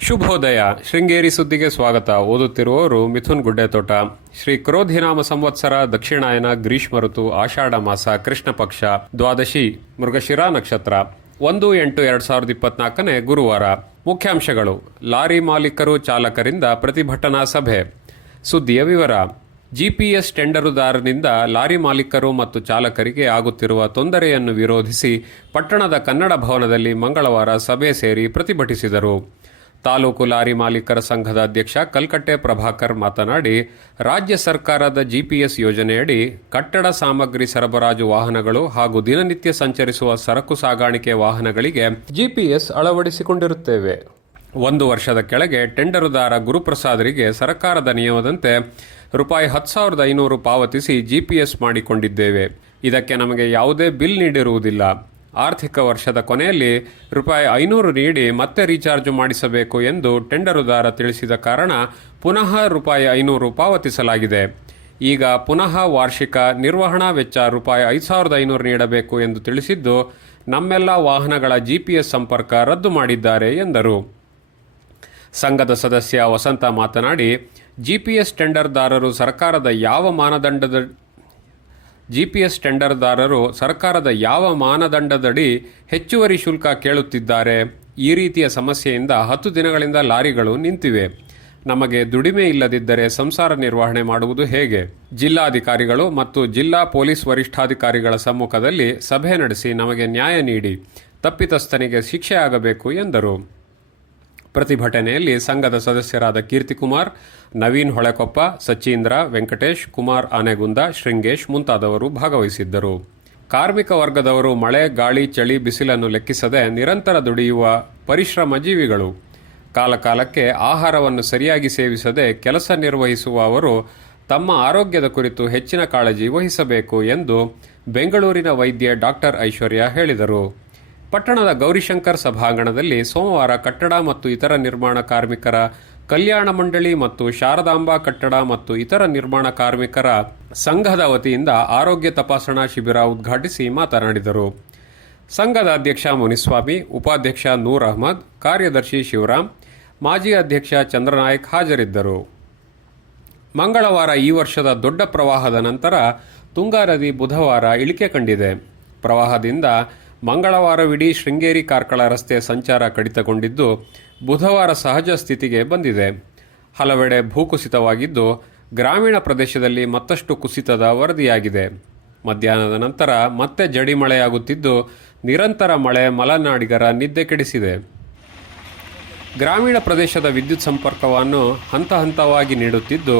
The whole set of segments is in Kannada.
ಶುಭೋದಯ. ಶೃಂಗೇರಿ ಸುದ್ದಿಗೆ ಸ್ವಾಗತ. ಓದುತ್ತಿರುವವರು ಮಿಥುನ್ ಗುಡ್ಡೆತೋಟ. ಶ್ರೀ ಕ್ರೋಧಿನಾಮ ಸಂವತ್ಸರ, ದಕ್ಷಿಣಾಯನ, ಗ್ರೀಷ್ಮ ಋತು, ಆಷಾಢ ಮಾಸ, ಕೃಷ್ಣ ಪಕ್ಷ, ದ್ವಾದಶಿ, ಮೃಗಶಿರಾ ನಕ್ಷತ್ರ, 1-8-2024 ಗುರುವಾರ. ಮುಖ್ಯಾಂಶಗಳು: ಲಾರಿ ಮಾಲೀಕರು ಚಾಲಕರಿಂದ ಪ್ರತಿಭಟನಾ ಸಭೆ. ಸುದ್ದಿಯ ವಿವರ. ಜಿಪಿಎಸ್ ಟೆಂಡರುದಾರನಿಂದ ಲಾರಿ ಮಾಲೀಕರು ಮತ್ತು ಚಾಲಕರಿಗೆ ಆಗುತ್ತಿರುವ ತೊಂದರೆಯನ್ನು ವಿರೋಧಿಸಿ ಪಟ್ಟಣದ ಕನ್ನಡ ಭವನದಲ್ಲಿ ಮಂಗಳವಾರ ಸಭೆ ಸೇರಿ ಪ್ರತಿಭಟಿಸಿದರು. ತಾಲೂಕು ಲಾರಿ ಮಾಲೀಕರ ಸಂಘದ ಅಧ್ಯಕ್ಷ ಕಲ್ಕಟ್ಟೆ ಪ್ರಭಾಕರ್ ಮಾತನಾಡಿ, ರಾಜ್ಯ ಸರ್ಕಾರದ ಜಿಪಿಎಸ್ ಯೋಜನೆಯಡಿ ಕಟ್ಟಡ ಸಾಮಗ್ರಿ ಸರಬರಾಜು ವಾಹನಗಳು ಹಾಗೂ ದಿನನಿತ್ಯ ಸಂಚರಿಸುವ ಸರಕು ಸಾಗಾಣಿಕೆ ವಾಹನಗಳಿಗೆ ಜಿಪಿಎಸ್ ಅಳವಡಿಸಿಕೊಂಡಿರುತ್ತೇವೆ. 1 ವರ್ಷದ ಕೆಳಗೆ ಟೆಂಡರುದಾರ ಗುರುಪ್ರಸಾದರಿಗೆ ಸರ್ಕಾರದ ನಿಯಮದಂತೆ ₹10,500 ಪಾವತಿಸಿ ಜಿಪಿಎಸ್ ಮಾಡಿಕೊಂಡಿದ್ದೇವೆ. ಇದಕ್ಕೆ ನಮಗೆ ಯಾವುದೇ ಬಿಲ್ ನೀಡಿರುವುದಿಲ್ಲ. ಆರ್ಥಿಕ ವರ್ಷದ ಕೊನೆಯಲ್ಲಿ ₹500 ನೀಡಿ ಮತ್ತೆ ರೀಚಾರ್ಜ್ ಮಾಡಿಸಬೇಕು ಎಂದು ಟೆಂಡರುದಾರ ತಿಳಿಸಿದ ಕಾರಣ ಪುನಃ ₹500 ಪಾವತಿಸಲಾಗಿದೆ. ಈಗ ಪುನಃ ವಾರ್ಷಿಕ ನಿರ್ವಹಣಾ ವೆಚ್ಚ ₹5,500 ನೀಡಬೇಕು ಎಂದು ತಿಳಿಸಿದ್ದು, ನಮ್ಮೆಲ್ಲ ವಾಹನಗಳ ಜಿಪಿಎಸ್ ಸಂಪರ್ಕ ರದ್ದು ಮಾಡಿದ್ದಾರೆ ಎಂದರು. ಸಂಘದ ಸದಸ್ಯ ವಸಂತ ಮಾತನಾಡಿ, ಜಿಪಿಎಸ್ ಟೆಂಡರ್ದಾರರು ಸರ್ಕಾರದ ಯಾವ ಮಾನದಂಡದಡಿ ಹೆಚ್ಚುವರಿ ಶುಲ್ಕ ಕೇಳುತ್ತಿದ್ದಾರೆ? ಈ ರೀತಿಯ ಸಮಸ್ಯೆಯಿಂದ 10 ದಿನಗಳಿಂದ ಲಾರಿಗಳು ನಿಂತಿವೆ. ನಮಗೆ ದುಡಿಮೆ ಇಲ್ಲದಿದ್ದರೆ ಸಂಸಾರ ನಿರ್ವಹಣೆ ಮಾಡುವುದು ಹೇಗೆ? ಜಿಲ್ಲಾಧಿಕಾರಿಗಳು ಮತ್ತು ಜಿಲ್ಲಾ ಪೊಲೀಸ್ ವರಿಷ್ಠಾಧಿಕಾರಿಗಳ ಸಮ್ಮುಖದಲ್ಲಿ ಸಭೆ ನಡೆಸಿ ನಮಗೆ ನ್ಯಾಯ ನೀಡಿ ತಪ್ಪಿತಸ್ಥನಿಗೆ ಶಿಕ್ಷೆ ಆಗಬೇಕು ಎಂದರು. ಪ್ರತಿಭಟನೆಯಲ್ಲಿ ಸಂಘದ ಸದಸ್ಯರಾದ ಕೀರ್ತಿಕುಮಾರ್, ನವೀನ್ ಹೊಳೆಕೊಪ್ಪ, ಸಚೀಂದ್ರ, ವೆಂಕಟೇಶ್, ಕುಮಾರ್ ಆನೆಗುಂದ, ಶೃಂಗೇಶ್ ಮುಂತಾದವರು ಭಾಗವಹಿಸಿದ್ದರು. ಕಾರ್ಮಿಕ ವರ್ಗದವರು ಮಳೆ, ಗಾಳಿ, ಚಳಿ, ಬಿಸಿಲನ್ನು ಲೆಕ್ಕಿಸದೆ ನಿರಂತರ ದುಡಿಯುವ ಪರಿಶ್ರಮ ಜೀವಿಗಳು. ಕಾಲಕಾಲಕ್ಕೆ ಆಹಾರವನ್ನು ಸರಿಯಾಗಿ ಸೇವಿಸದೆ ಕೆಲಸ ನಿರ್ವಹಿಸುವ ಅವರು ತಮ್ಮ ಆರೋಗ್ಯದ ಕುರಿತು ಹೆಚ್ಚಿನ ಕಾಳಜಿ ವಹಿಸಬೇಕು ಎಂದು ಬೆಂಗಳೂರಿನ ವೈದ್ಯೆ ಡಾಕ್ಟರ್ ಐಶ್ವರ್ಯ ಹೇಳಿದರು. ಪಟ್ಟಣದ ಗೌರಿಶಂಕರ್ ಸಭಾಂಗಣದಲ್ಲಿ ಸೋಮವಾರ ಕಟ್ಟಡ ಮತ್ತು ಇತರ ನಿರ್ಮಾಣ ಕಾರ್ಮಿಕರ ಕಲ್ಯಾಣ ಮಂಡಳಿ ಮತ್ತು ಶಾರದಾಂಬಾ ಕಟ್ಟಡ ಮತ್ತು ಇತರ ನಿರ್ಮಾಣ ಕಾರ್ಮಿಕರ ಸಂಘದ ವತಿಯಿಂದ ಆರೋಗ್ಯ ತಪಾಸಣಾ ಶಿಬಿರ ಉದ್ಘಾಟಿಸಿ ಮಾತನಾಡಿದರು. ಸಂಘದ ಅಧ್ಯಕ್ಷ ಮುನಿಸ್ವಾಮಿ, ಉಪಾಧ್ಯಕ್ಷ ನೂರ್ ಅಹ್ಮದ್, ಕಾರ್ಯದರ್ಶಿ ಶಿವರಾಮ್, ಮಾಜಿ ಅಧ್ಯಕ್ಷ ಚಂದ್ರನಾಯಕ್ ಹಾಜರಿದ್ದರು. ಮಂಗಳವಾರ ಈ ವರ್ಷದ ದೊಡ್ಡ ಪ್ರವಾಹದ ನಂತರ ತುಂಗಾ ನದಿ ಬುಧವಾರ ಇಳಿಕೆ ಕಂಡಿದೆ. ಪ್ರವಾಹದಿಂದ ಮಂಗಳವಾರವಿಡೀ ಶೃಂಗೇರಿ ಕಾರ್ಕಳ ರಸ್ತೆ ಸಂಚಾರ ಕಡಿತಗೊಂಡಿದ್ದು, ಬುಧವಾರ ಸಹಜ ಸ್ಥಿತಿಗೆ ಬಂದಿದೆ. ಹಲವೆಡೆ ಭೂಕುಸಿತವಾಗಿದ್ದು, ಗ್ರಾಮೀಣ ಪ್ರದೇಶದಲ್ಲಿ ಮತ್ತಷ್ಟು ಕುಸಿತದ ವರದಿಯಾಗಿದೆ. ಮಧ್ಯಾಹ್ನದ ನಂತರ ಮತ್ತೆ ಜಡಿ ಮಳೆಯಾಗುತ್ತಿದ್ದು, ನಿರಂತರ ಮಳೆ ಮಲೆನಾಡಿಗರ ನಿದ್ದೆ ಕೆಡಿಸಿದೆ. ಗ್ರಾಮೀಣ ಪ್ರದೇಶದ ವಿದ್ಯುತ್ ಸಂಪರ್ಕವನ್ನು ಹಂತ ಹಂತವಾಗಿ ನೀಡುತ್ತಿದ್ದು,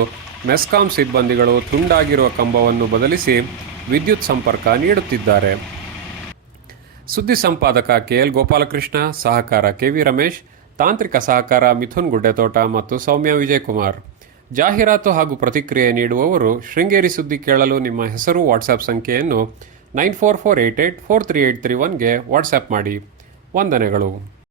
ಮೆಸ್ಕಾಂ ಸಿಬ್ಬಂದಿಗಳು ತುಂಡಾಗಿರುವ ಕಂಬವನ್ನು ಬದಲಿಸಿ ವಿದ್ಯುತ್ ಸಂಪರ್ಕ ನೀಡುತ್ತಿದ್ದಾರೆ. ಸುದ್ದಿ ಸಂಪಾದಕ ಕೆಎಲ್ ಗೋಪಾಲಕೃಷ್ಣ, ಸಹಕಾರ ಕೆವಿ ರಮೇಶ್, ತಾಂತ್ರಿಕ ಸಹಕಾರ ಮಿಥುನ್ ಗುಡ್ಡೆತೋಟ ಮತ್ತು ಸೌಮ್ಯ ವಿಜಯಕುಮಾರ್. ಜಾಹೀರಾತು ಹಾಗೂ ಪ್ರತಿಕ್ರಿಯೆ ನೀಡುವವರು ಶೃಂಗೇರಿ ಸುದ್ದಿ ಕೇಳಲು ನಿಮ್ಮ ಹೆಸರು, ವಾಟ್ಸ್ಆ್ಯಪ್ ಸಂಖ್ಯೆಯನ್ನು 9448843831ಗೆ ವಾಟ್ಸ್ಆ್ಯಪ್ ಮಾಡಿ. ವಂದನೆಗಳು.